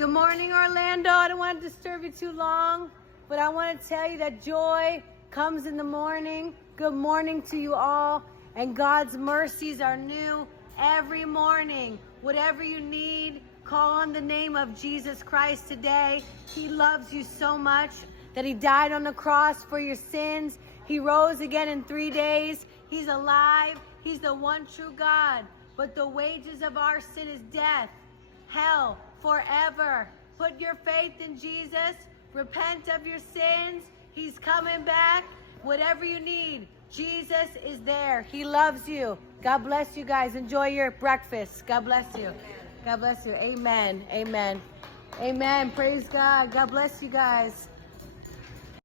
Good morning, Orlando. I don't want to disturb you too long, but I want to tell you that joy comes in the morning. Good morning to you all, and God's mercies are new every morning. Whatever you need, call on the name of Jesus Christ today. He loves you so much that he died on the cross for your sins. He rose again in 3 days. He's alive. He's the one true God. But the wages of our sin is death, hell, forever. Put your faith in Jesus. Repent of your sins. He's coming back. Whatever you need, Jesus is there. He loves you. God bless you guys. Enjoy your breakfast. God bless you. God bless you. Amen. Amen. Amen. Praise God. God bless you guys.